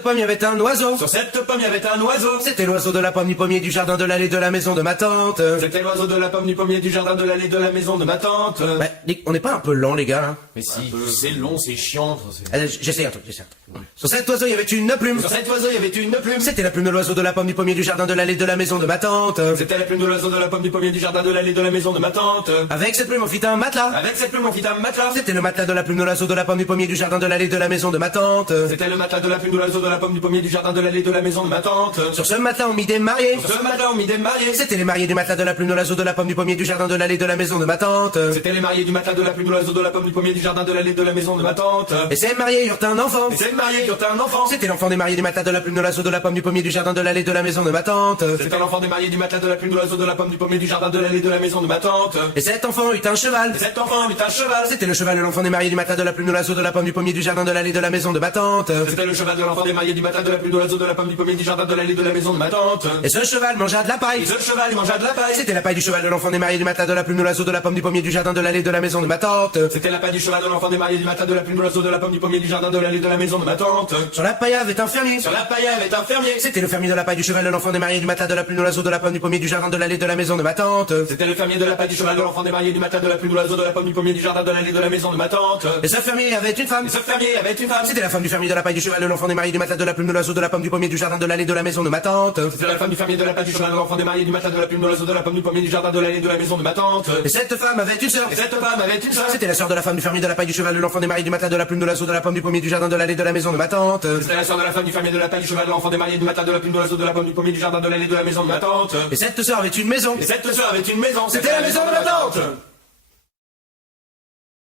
Pomme, il y avait un oiseau. Sur cette pomme, il y avait un oiseau. C'était l'oiseau de la pomme, du pommier, du jardin, de l'allée, de la maison de ma tante. C'était l'oiseau de la pomme, du pommier, du jardin, de l'allée, de la maison de ma tante. Bah, on n'est pas un peu lent, les gars, hein? Mais si, c'est long, c'est chiant. J'essaie un truc. Sur cet oiseau, il y avait une plume. Sur cet oiseau, il y avait une plume. C'était la plume de l'oiseau de la pomme, du pommier, du jardin, de l'allée, de la maison de ma tante. C'était la plume de l'oiseau de la pomme, du pommier, du jardin, de l'allée, de la maison de ma tante. Avec cette plume, on fit un matelas. Avec cette plume, on fit un matelas. C'était le matelas de la plume de l'oiseau de la pomme, du pommier, du jardin, de l'allée, de la maison de ma tante. C'était le matelas de la plume de l'oiseau de la pomme, du pommier, du jardin, de l'allée, de la maison de ma tante. Sur ce matelas, on mit des mariés. Sur ce matelas, on mit des mariés. C'était les mariés du matelas de la plume de l'oiseau de la pomme, du pommier, du jardin, de l'allée, de la maison de ma tante. C'était les mariés du matelas de la plume de l'oiseau de la pomme, du pommier, du jardin, de l'allée, de la maison de ma tante. Et ces mariés eurent un enfant. Et ces mariés eurent un enfant. C'était l'enfant des mariés du matelas de la plume de l'oiseau de la pomme, du pommier, du jardin, de l'allée, de la maison de ma tante. C'était l'enfant des mariés du matelas de la plume de l'oiseau de la pomme, du pommier, du jardin, de l'allée, de la maison de ma tante. Et cet enfant eut un cheval. Et cet enfant eut un cheval. C'était le cheval de l'enfant des mariés du matelas de la plume de l'oiseau de la pomme, du pommier, du jardin, de l'allée, de la maison de ma tante. C'était le cheval de l'enfant des mariés du matelas de la plume de l'oiseau de la pomme, du pommier, du jardin, de l'allée, de la maison de ma tante. Et ce cheval mangea de la paille. Et ce cheval, il mangea de la paille. C'était la paille du cheval de l'enfant des mariés du matelas de la plume de l'oiseau de la pomme, du pommier, du jardin, de l'allée, de la maison de ma tante. C'était la paille du cheval de l'enfant des mariés du matelas de la plume de l'oiseau de la pomme, du pommier, du jardin, de l'allée, de la maison de ma tante. Sur la paille avait un fermier. Sur la paille avait un fermier. C'était le fermier de la paille du cheval de l'enfant des mariés du matelas de la plume de l'oiseau de la pomme, du pommier, du jardin, de l'allée, de la maison de ma tante. C'était le fermier de la paille du cheval de l'enfant des mariés du matelas de la plume de l'oiseau de la pomme, du pommier, du jardin, de l'allée, de la maison de ma tante. Et ce fermier avait une femme. Et ce fermier avait une femme. C'était la femme du fermier de la paille du cheval de l'enfant des mariés du matelas de la plume de l'oiseau de la pomme, du pommier, du jardin, de l'allée, de la maison de ma tante. C'était la femme du fermier de la paille du cheval de l'enfant des mariés du matelas de la plume de l'oiseau de la pomme, du pommier, du jardin, de l'allée, de la maison de ma tante. Et cette femme avait une sœur. Et cette femme avait une sœur. C'était la sœur de la femme du fermier de la paille du cheval de l'enfant des mariés du matelas de la plume de l'oiseau de la pomme, du pommier, du jardin, de l'allée, de la maison de ma tante. C'était la sœur de la femme du fermier de la paille du cheval de l'enfant des mariés du matelas de la plume de l'oiseau de la pomme, du pommier, du jardin, de l'allée, de la maison de ma tante. Et cette sœur avait une maison. Et cette sœur avait une maison. C'était la maison de ma tante.